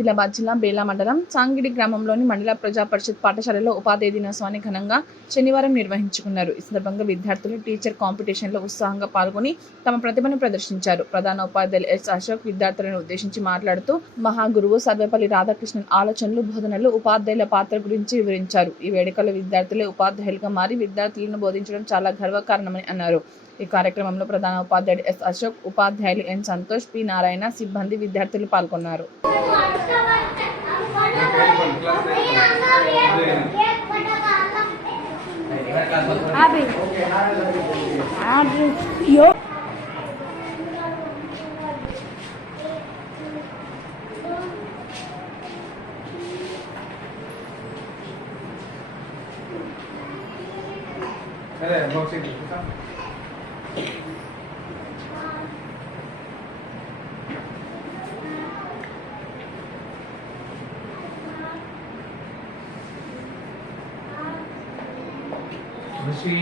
ఆదిలాబాద్ జిల్లా బేలా మండలం సాంగిడి గ్రామంలోని మండల ప్రజా పరిషత్ పాఠశాలలో ఉపాధ్యాయ దినోత్సవాన్ని ఘనంగా శనివారం నిర్వహించుకున్నారు. ఈ సందర్భంగా విద్యార్థులు టీచర్ కాంపిటీషన్లో ఉత్సాహంగా పాల్గొని తమ ప్రతిభను ప్రదర్శించారు. ప్రధాన ఉపాధ్యాయులు ఎస్ అశోక్ విద్యార్థులను ఉద్దేశించి మాట్లాడుతూ మహాగురువు సర్వేపల్లి రాధాకృష్ణన్ ఆలోచనలు, బోధనలు, ఉపాధ్యాయుల పాత్ర గురించి వివరించారు. ఈ వేడుకలో విద్యార్థులే ఉపాధ్యాయులుగా మారి విద్యార్థులను బోధించడం చాలా గర్వకారణమని అన్నారు. ఈ కార్యక్రమంలో ప్రధాన ఉపాధ్యాయుడు ఎస్ అశోక్, ఉపాధ్యాయులు ఎన్ సంతోష్, పి నారాయణ, సిబ్బంది, విద్యార్థులు పాల్గొన్నారు. Mesti